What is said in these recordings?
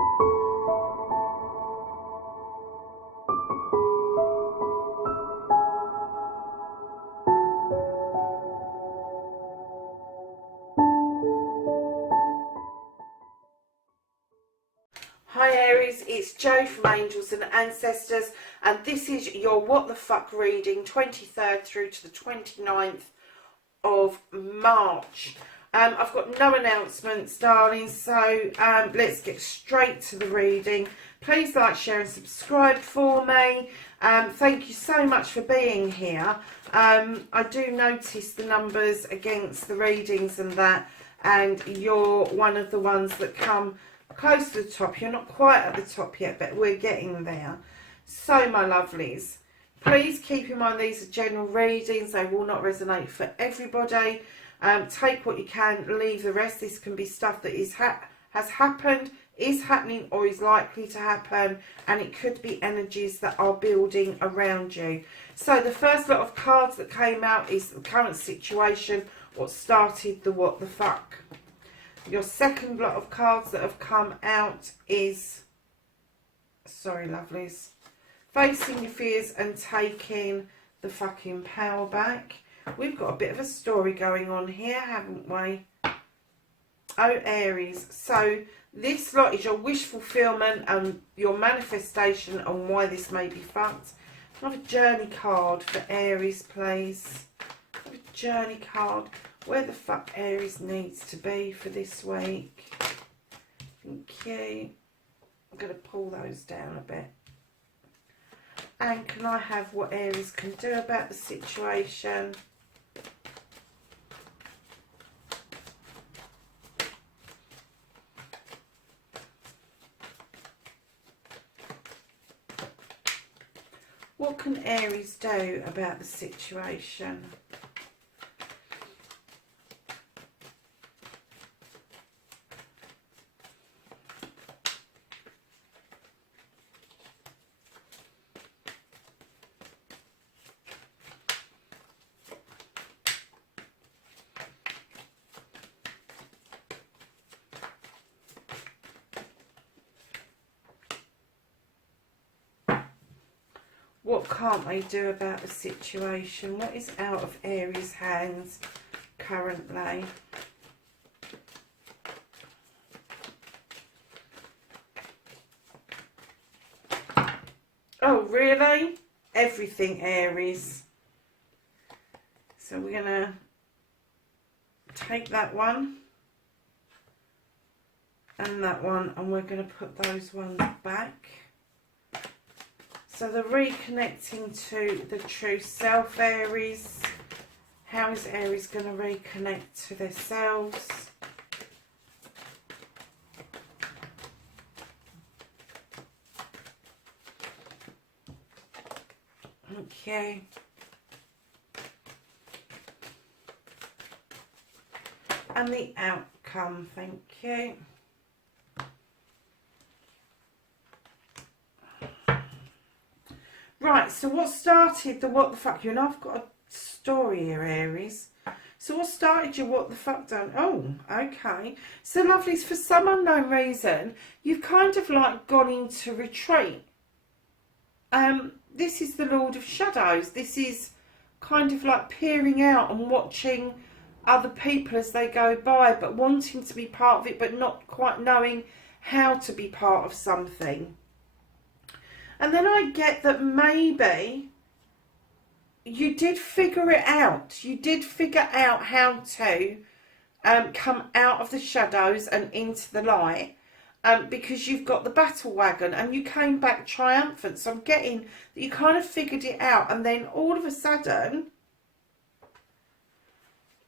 Hi Aries, it's Jo from Angels and Ancestors, and this is your What the Fuck reading, 23rd through to the 29th of March. I've got no announcements, darling, so let's get straight to the reading. Please like, share and subscribe for me. Thank you so much for being here. I do notice the numbers against the readings and that, and you're one of the ones that come close to the top. You're not quite at the top yet, but we're getting there. So my lovelies, please keep in mind these are general readings. They will not resonate for everybody. Take what you can, leave the rest. This can be stuff that has happened, is happening, or is likely to happen, and it could be energies that are building around you. So the first lot of cards that came out is the current situation, what started the what the fuck. Your second lot of cards that have come out is, sorry lovelies, facing your fears and taking the fucking power back. We've got a bit of a story going on here, haven't we? Oh, Aries. So this lot is your wish fulfillment and your manifestation and why this may be fucked. Have a journey card for Aries, please. Have a journey card. Where the fuck Aries needs to be for this week. Thank you. I'm going to pull those down a bit. And can I have what Aries can do about the situation? What can Aries do about the situation? What can't they do about the situation? What is out of Aries' hands currently? Oh, really? Everything, Aries. So we're going to take that one and that one, and we're going to put those ones back. So the reconnecting to the true self, Aries. How is Aries going to reconnect to themselves? Okay. And the outcome, thank you. Right, so what started the what the fuck you? And I've got a story here, Aries. So what started your what the fuck done? Oh, okay. So lovelies, for some unknown reason, you've kind of like gone into retreat. This is the Lord of Shadows. This is kind of like peering out and watching other people as they go by, but wanting to be part of it, but not quite knowing how to be part of something. And then I get that maybe you did figure it out. You did figure out how to come out of the shadows and into the light, because you've got the battle wagon and you came back triumphant. So I'm getting that you kind of figured it out, and then all of a sudden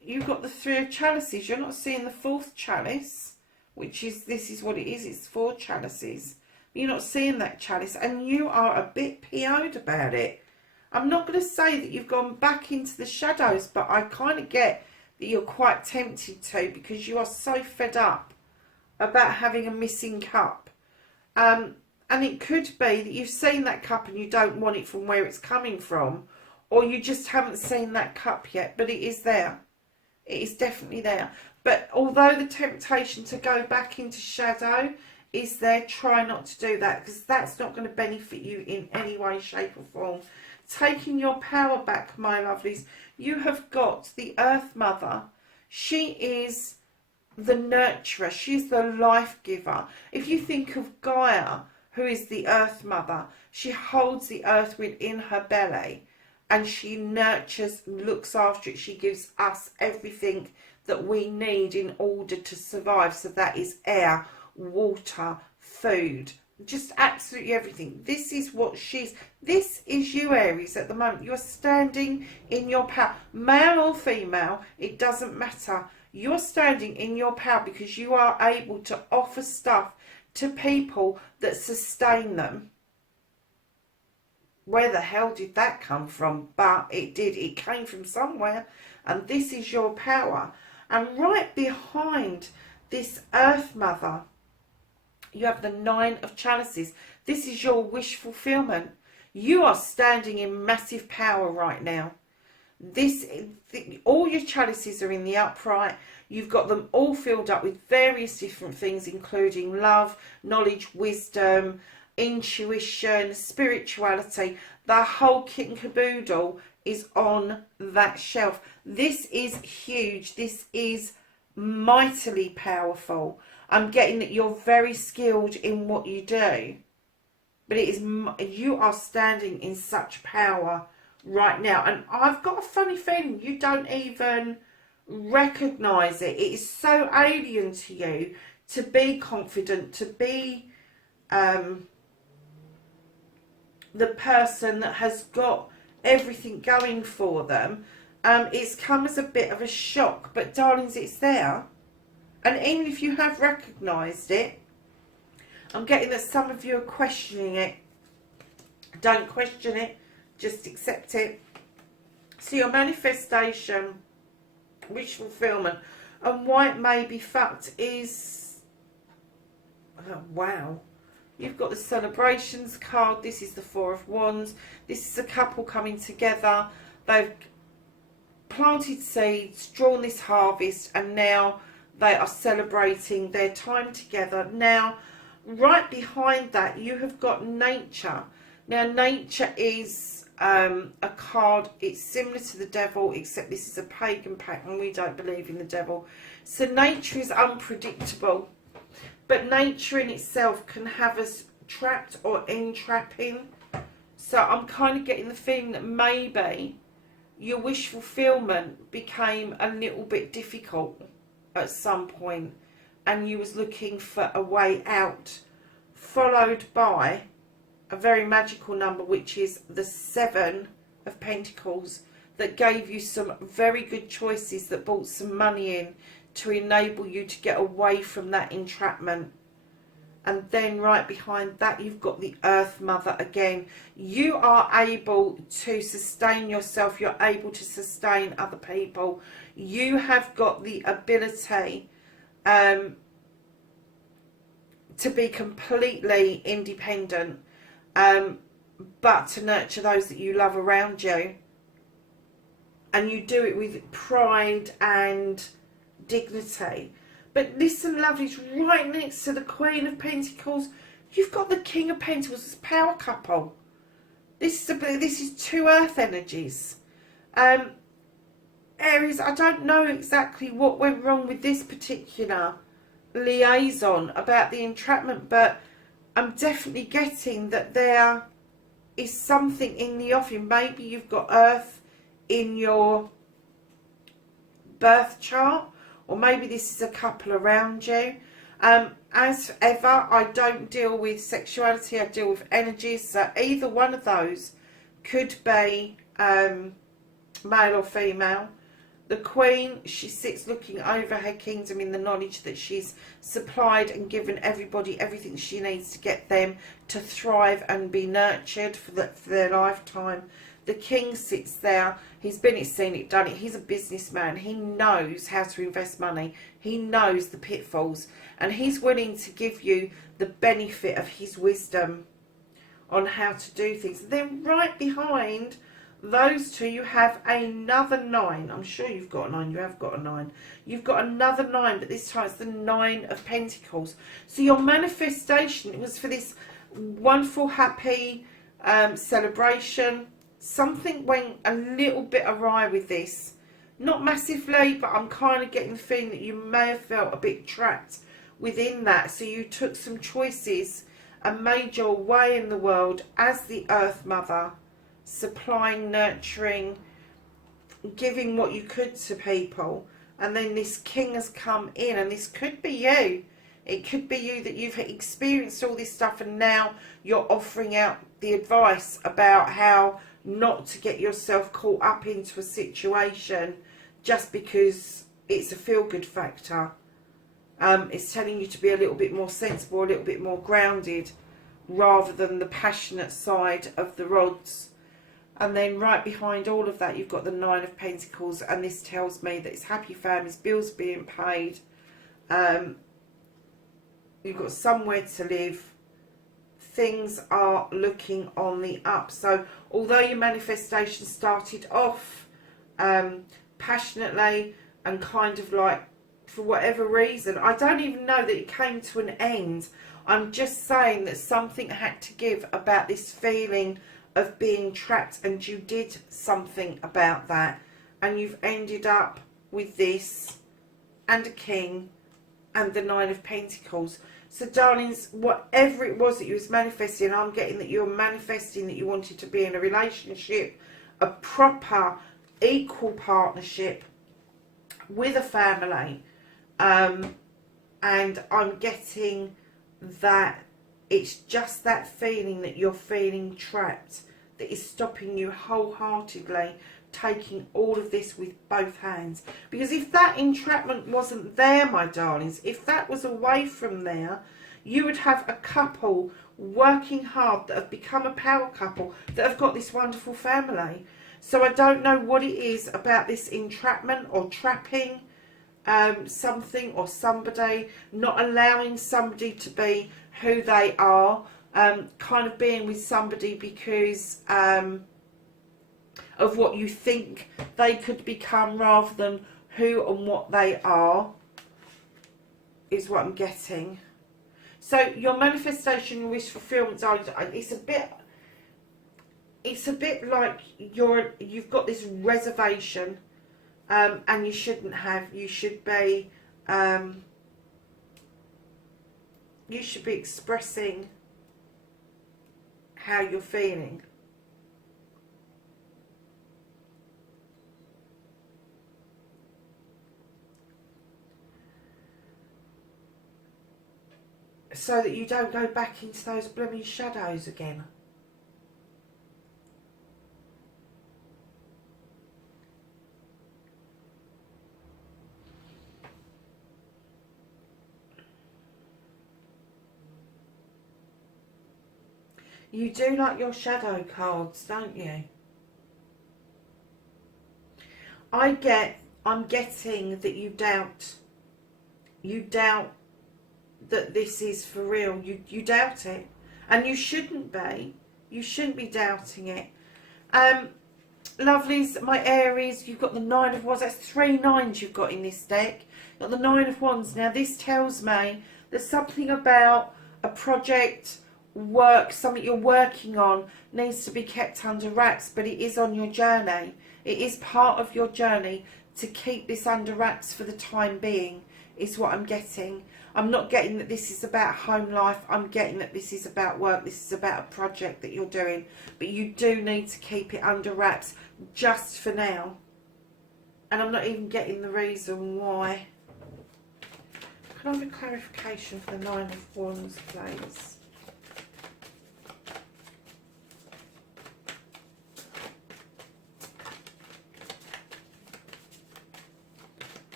you've got the Three of Chalices. You're not seeing the fourth chalice, which is, this is what it is, it's 4 chalices. You're not seeing that chalice, and you are a bit PO'd about it. I'm not going to say that you've gone back into the shadows, but I kind of get that you're quite tempted to, because you are so fed up about having a missing cup. And it could be that you've seen that cup and you don't want it from where it's coming from, or you just haven't seen that cup yet, but it is there. It is definitely there. But although the temptation to go back into shadow is there, try not to do that, because that's not going to benefit you in any way, shape or form. Taking your power back, my lovelies. You have got the Earth Mother. She is the nurturer. She's the life giver. If you think of Gaia, who is the Earth Mother, she holds the earth within her belly and she nurtures, looks after it. She gives us everything that we need in order to survive. So that is air, water, food, just absolutely everything. This is what this is you, Aries, at the moment. You're standing in your power, male or female, it doesn't matter. You're standing in your power because you are able to offer stuff to people that sustain them. Where the hell did that come from? But it did. It came from somewhere. And this is your power. And right behind this Earth Mother, you have the Nine of Chalices. This is your wish fulfillment. You are standing in massive power right now. All your chalices are in the upright. You've got them all filled up with various different things, including love, knowledge, wisdom, intuition, spirituality. The whole kit and caboodle is on that shelf. This is huge. This is mightily powerful. I'm getting that you're very skilled in what you do, but it is, you are standing in such power right now, and I've got a funny feeling you don't even recognize it. It is so alien to you to be confident, to be the person that has got everything going for them. It's come as a bit of a shock, but darlings, it's there. And even if you have recognised it, I'm getting that some of you are questioning it. Don't question it, just accept it. So your manifestation, wish fulfillment, and why it may be fucked is, oh, wow. You've got the celebrations card. This is the Four of Wands. This is a couple coming together. They've planted seeds, drawn this harvest, and now they are celebrating their time together. Now, right behind that, you have got nature. Now, nature is a card. It's similar to the devil, except this is a pagan pattern. We don't believe in the devil. So nature is unpredictable. But nature in itself can have us trapped or entrapping. So I'm kind of getting the feeling that maybe your wish fulfillment became a little bit difficult at some point, and you was looking for a way out, followed by a very magical number, which is the Seven of Pentacles, that gave you some very good choices that brought some money in to enable you to get away from that entrapment. And then right behind that, you've got the Earth Mother again. You are able to sustain yourself. You're able to sustain other people. You have got the ability to be completely independent, but to nurture those that you love around you. And you do it with pride and dignity. But listen, lovelies, right next to the Queen of Pentacles, you've got the King of Pentacles as a power couple. This is two earth energies. Aries, I don't know exactly what went wrong with this particular liaison about the entrapment, but I'm definitely getting that there is something in the offing. Maybe you've got Earth in your birth chart, or maybe this is a couple around you. As ever, I don't deal with sexuality, I deal with energies. So either one of those could be male or female. The Queen, she sits looking over her kingdom in the knowledge that she's supplied and given everybody everything she needs to get them to thrive and be nurtured for their lifetime. The King sits there. He's been it, seen it, done it. He's a businessman. He knows how to invest money. He knows the pitfalls. And he's willing to give you the benefit of his wisdom on how to do things. Then right behind those two, you have another 9. I'm sure you've got a 9. You have got a 9. You've got another 9, but this time it's the 9 of Pentacles. So your manifestation, it was for this wonderful, happy celebration. Something went a little bit awry with this. Not massively, but I'm kind of getting the feeling that you may have felt a bit trapped within that. So you took some choices and made your way in the world as the Earth Mother, supplying, nurturing, giving what you could to people. And then this King has come in, and this could be you. It could be you, that you've experienced all this stuff and now you're offering out the advice about how not to get yourself caught up into a situation just because it's a feel-good factor. It's telling you to be a little bit more sensible, a little bit more grounded, rather than the passionate side of the rods. And then right behind all of that, you've got the 9 of Pentacles, and this tells me that it's happy families, bills being paid, you've got somewhere to live, things are looking on the up. So although your manifestation started off passionately and kind of like, for whatever reason, I don't even know that it came to an end. I'm just saying that something had to give about this feeling of being trapped, and you did something about that, and you've ended up with this and a King and the 9 of Pentacles. So darlings, whatever it was that you was manifesting, I'm getting that you're manifesting that you wanted to be in a relationship, a proper equal partnership with a family, and I'm getting that it's just that feeling that you're feeling trapped that is stopping you wholeheartedly taking all of this with both hands. Because if that entrapment wasn't there, my darlings, if that was away from there, you would have a couple working hard that have become a power couple that have got this wonderful family. So I don't know what it is about this entrapment or trapping something or somebody, not allowing somebody to be who they are, kind of being with somebody because of what you think they could become rather than who and what they are, is what I'm getting. So your manifestation and wish fulfillment, darling, it's a bit like you've got this reservation, and you shouldn't have. You should be expressing how you're feeling. So that you don't go back into those blooming shadows again. You do like your shadow cards, don't you? I'm getting that you doubt. You doubt that this is for real. You doubt it. And you shouldn't be. You shouldn't be doubting it. Lovelies, my Aries, you've got the 9 of Wands. That's 3 9s you've got in this deck. You've got the 9 of Wands. Now this tells me there's something about a project, work, something you're working on needs to be kept under wraps, but it is on your journey. It is part of your journey to keep this under wraps for the time being, is what I'm getting. I'm not getting that this is about home life. I'm getting that this is about work. This is about a project that you're doing. But you do need to keep it under wraps just for now. And I'm not even getting the reason why. Can I have a clarification for the 9 of Wands, please?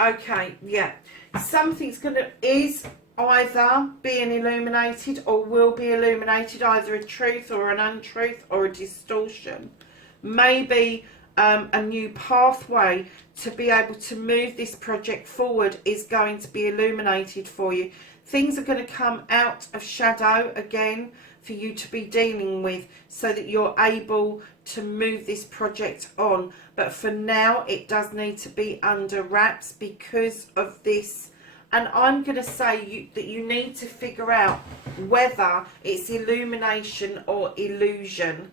Okay, yeah. Something's is either being illuminated or will be illuminated, either a truth or an untruth or a distortion. Maybe a new pathway to be able to move this project forward is going to be illuminated for you. Things are going to come out of shadow again for you to be dealing with so that you're able to move this project on. But for now, it does need to be under wraps because of this. And I'm going to say that you need to figure out whether it's illumination or illusion.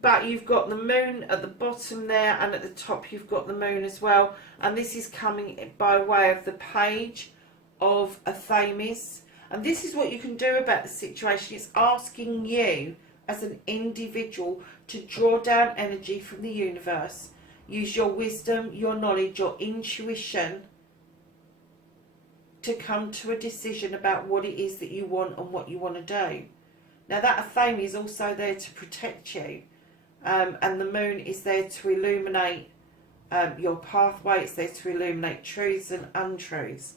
But you've got the moon at the bottom there, and at the top you've got the moon as well. And this is coming by way of the page of a Themis. And this is what you can do about the situation. It's asking you as an individual to draw down energy from the universe. Use your wisdom, your knowledge, your intuition to come to a decision about what it is that you want and what you want to do. Now that Athame is also there to protect you, and the moon is there to illuminate your pathway. It's there to illuminate truths and untruths.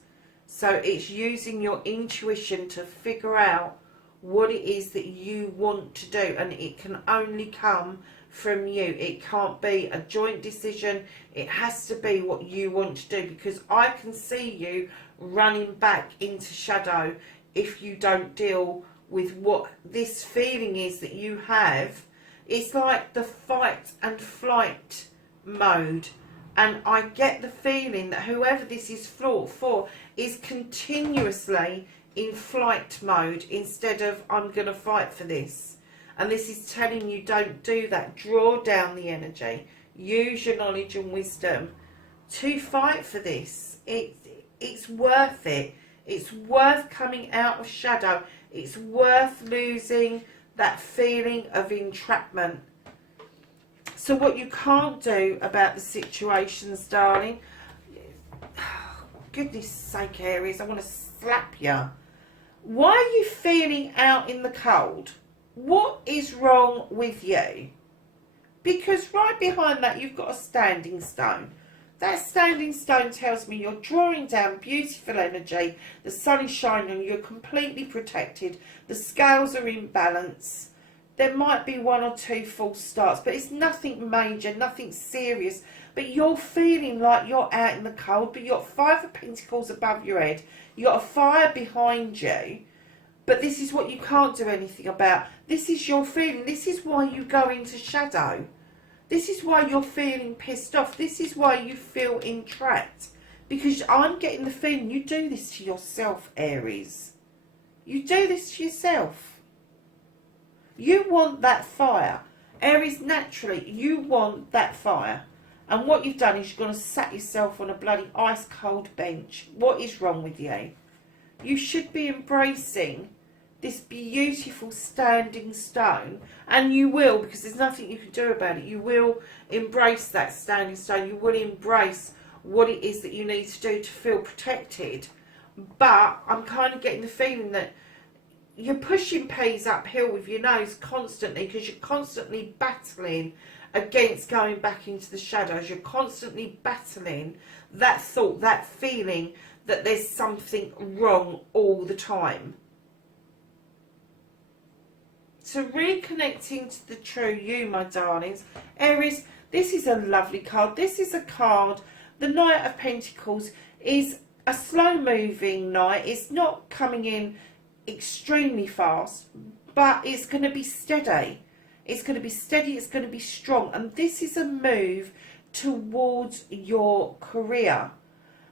So it's using your intuition to figure out what it is that you want to do, and it can only come from you. It can't be a joint decision. It has to be what you want to do, because I can see you running back into shadow if you don't deal with what this feeling is that you have. It's like the fight and flight mode, and I get the feeling that whoever this is for is continuously in flight mode instead of I'm going to fight for this. And this is telling you don't do that. Draw down the energy. Use your knowledge and wisdom to fight for this. It's worth it. It's worth coming out of shadow. It's worth losing that feeling of entrapment. So what you can't do about the situations, darling, goodness sake, Aries, I want to slap you. Why are you feeling out in the cold? What is wrong with you? Because right behind that you've got a standing stone. That standing stone tells me you're drawing down beautiful energy. The sun is shining on you. You're completely protected. The scales are in balance. There might be one or two false starts, but it's nothing major, nothing serious. But you're feeling like you're out in the cold, but you've got 5 of Pentacles above your head. You've got a fire behind you. But this is what you can't do anything about. This is your feeling. This is why you go into shadow. This is why you're feeling pissed off. This is why you feel entrapped. Because I'm getting the feeling you do this to yourself, Aries. You do this to yourself. You want that fire. Aries, naturally, you want that fire. And what you've done is you're going to sat yourself on a bloody ice cold bench. What is wrong with you? You should be embracing this beautiful standing stone, and you will, because there's nothing you can do about it. You will embrace that standing stone. You will embrace what it is that you need to do to feel protected. But I'm kind of getting the feeling that you're pushing peas uphill with your nose constantly, because you're constantly battling against going back into the shadows. You're constantly battling that thought, that feeling that there's something wrong all the time. So reconnecting to the true you, my darlings. Aries, this is a lovely card. This is a card, the Knight of Pentacles is a slow moving knight. It's not coming in extremely fast, but it's going to be steady. It's going to be steady, it's going to be strong. And this is a move towards your career.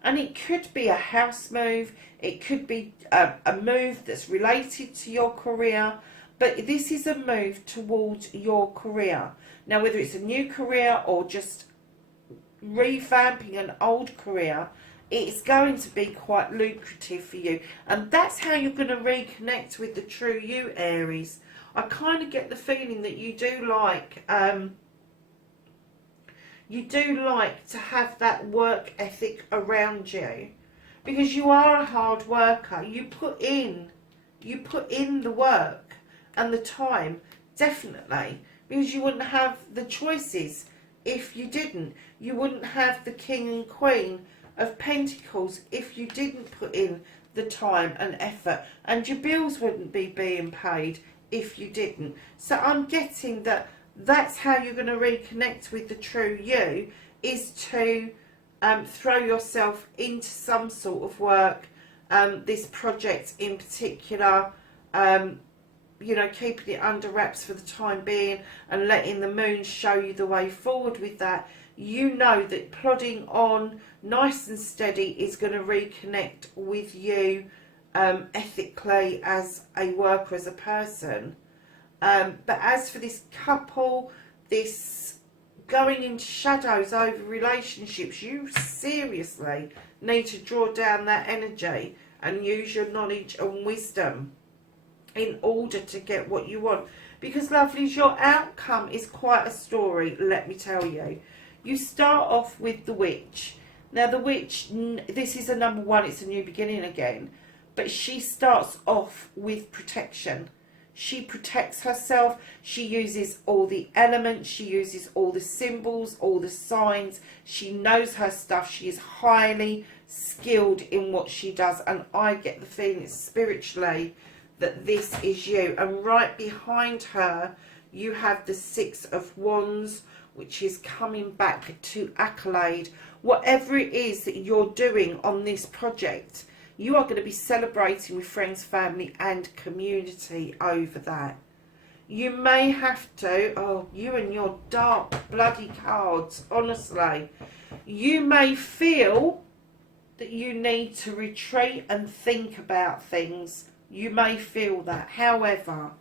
And it could be a house move. It could be a move that's related to your career. But this is a move towards your career. Now, whether it's a new career or just revamping an old career, it's going to be quite lucrative for you. And that's how you're going to reconnect with the true you, Aries. I kind of get the feeling that you do like to have that work ethic around you, because you are a hard worker. You put in the work and the time, definitely, because you wouldn't have the choices if you didn't. You wouldn't have the king and queen of Pentacles if you didn't put in the time and effort, and your bills wouldn't be being paid if you didn't. So I'm getting that that's how you're going to reconnect with the true you, is to throw yourself into some sort of work, this project in particular, you know, keeping it under wraps for the time being and letting the moon show you the way forward with that. You know that plodding on nice and steady is going to reconnect with you ethically as a worker, as a person. But as for this couple, this going into shadows over relationships, you seriously need to draw down that energy and use your knowledge and wisdom in order to get what you want. Because, lovelies, your outcome is quite a story, let me tell you. You start off with the witch. Now, the witch, this is a number one, it's a new beginning again. But she starts off with protection. She protects herself. She uses all the elements. She uses all the symbols, all the signs. She knows her stuff. She is highly skilled in what she does. And I get the feeling spiritually that this is you. And right behind her, you have the Six of Wands, which is coming back to accolade. Whatever it is that you're doing on this project, you are going to be celebrating with friends, family and community over that. You may have to, oh, you and your dark bloody cards, honestly. You may feel that you need to retreat and think about things. You may feel that. However,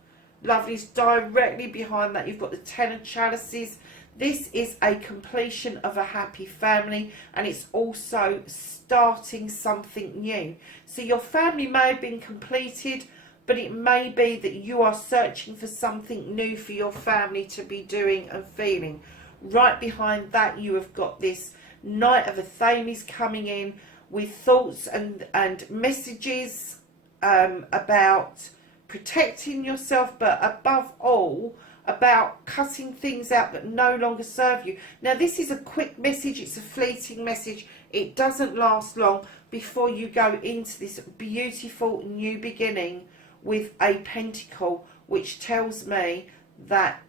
lovelies, directly behind that, you've got the Ten of Chalices. This is a completion of a happy family, and it's also starting something new. So your family may have been completed, but it may be that you are searching for something new for your family to be doing and feeling. Right behind that, you have got this Knight of Athames coming in with thoughts and messages about protecting yourself, but above all, about cutting things out that no longer serve you. Now, this is a quick message. It's a fleeting message. It doesn't last long before you go into this beautiful new beginning with a pentacle, which tells me that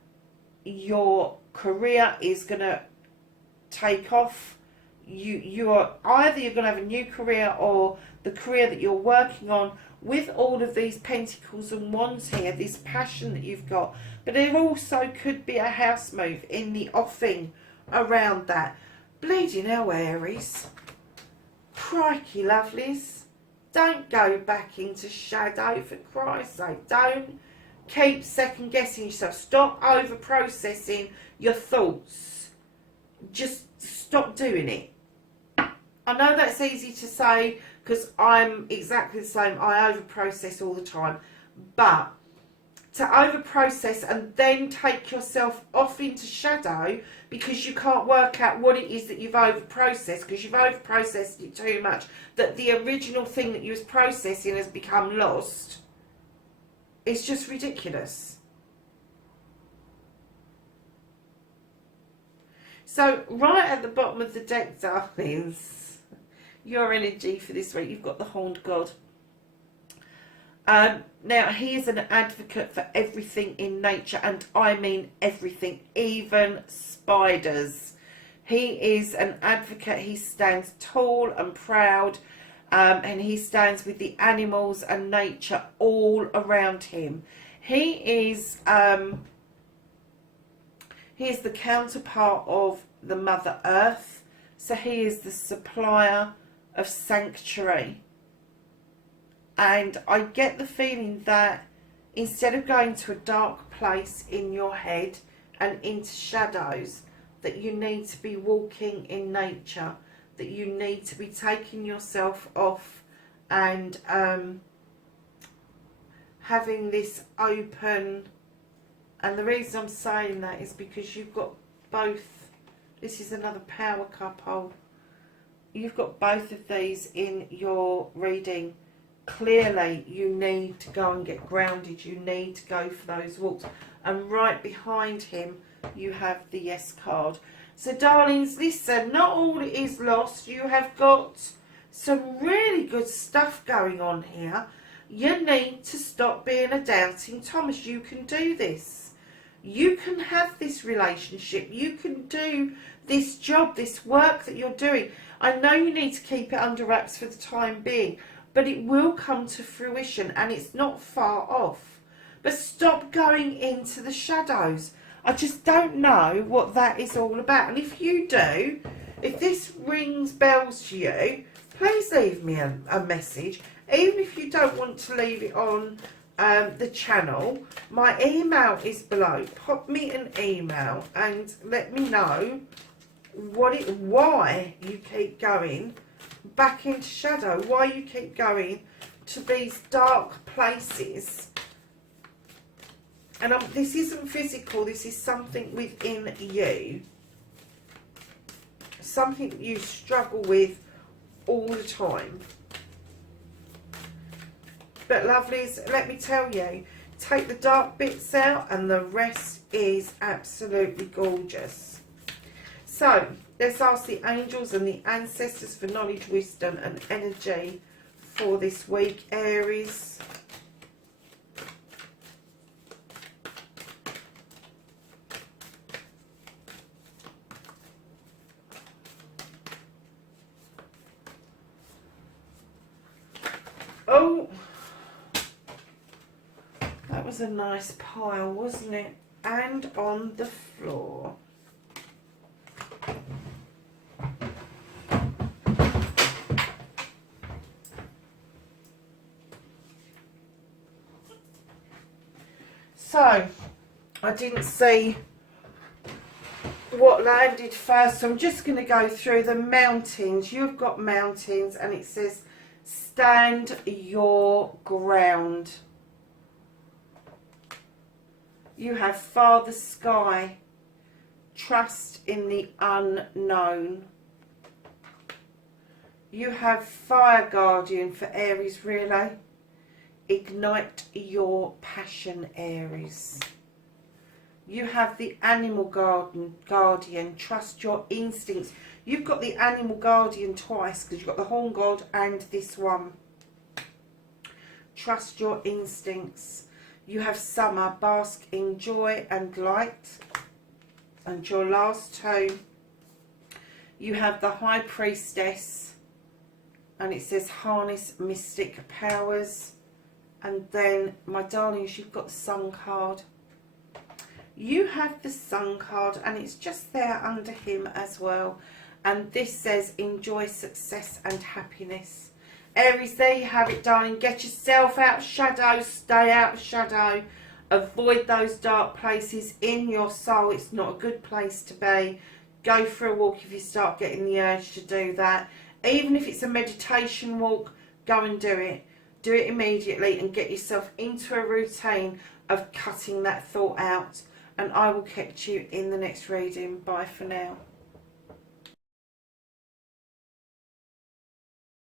your career is going to take off. You are either you're going to have a new career, or the career that you're working on with all of these pentacles and wands here, this passion that you've got. But there also could be a house move in the offing around that. Bleeding hell, Aries. Crikey, lovelies. Don't go back into shadow, for Christ's sake. Don't keep second guessing yourself. Stop over processing your thoughts. Just stop doing it. I know that's easy to say because I'm exactly the same. I over process all the time. But to over process and then take yourself off into shadow because you can't work out what it is that you've over processed, because you've over processed it too much, that the original thing that you was processing has become lost, it's just ridiculous. So right at the bottom of the deck, darlings, your energy for this week, you've got the Horned God. Now, he is an advocate for everything in nature, and I mean everything, even spiders. He is an advocate. He stands tall and proud, and he stands with the animals and nature all around him. He is the counterpart of the Mother Earth, so he is the supplier of sanctuary. And I get the feeling that instead of going to a dark place in your head and into shadows, that you need to be walking in nature, that you need to be taking yourself off and having this open. And the reason I'm saying that is because you've got both. This is another power couple. You've got both of these in your reading. Clearly, you need to go and get grounded. You need to go for those walks. And right behind him, you have the Yes card. So darlings, listen, not all is lost. You have got some really good stuff going on here. You need to stop being a doubting Thomas. You can do this. You can have this relationship. You can do this job, this work that you're doing. I know you need to keep it under wraps for the time being, but it will come to fruition and it's not far off. But stop going into the shadows. I just don't know what that is all about. And if you do, if this rings bells to you, please leave me a message. Even if you don't want to leave it on the channel, my email is below. Pop me an email and let me know why you keep going back into shadow, why you keep going to these dark places. And this isn't physical, this is something within you, something that you struggle with all the time. But lovelies, let me tell you, take the dark bits out and the rest is absolutely gorgeous. So let's ask the angels and the ancestors for knowledge, wisdom and energy for this week, Aries. Oh, that was a nice pile, wasn't it? And on the floor. So, I didn't see what landed first, so I'm just going to go through the mountains. You've got mountains and it says stand your ground. You have Father Sky, trust in the unknown. You have Fire Guardian for Aries, really. Ignite your passion, Aries. You have the Animal Guardian, trust your instincts. You've got the Animal Guardian twice because you've got the Horn God and this one. Trust your instincts. You have Summer, bask in joy and light. And your last two, you have the High Priestess and it says harness mystic powers. And then, my darlings, you've got the Sun card. You have the Sun card and it's just there under him as well. And this says enjoy success and happiness. Aries, there you have it, darling. Get yourself out of shadow. Stay out of shadow. Avoid those dark places in your soul. It's not a good place to be. Go for a walk if you start getting the urge to do that. Even if it's a meditation walk, go and do it. Do it immediately and get yourself into a routine of cutting that thought out. And I will catch you in the next reading. Bye for now.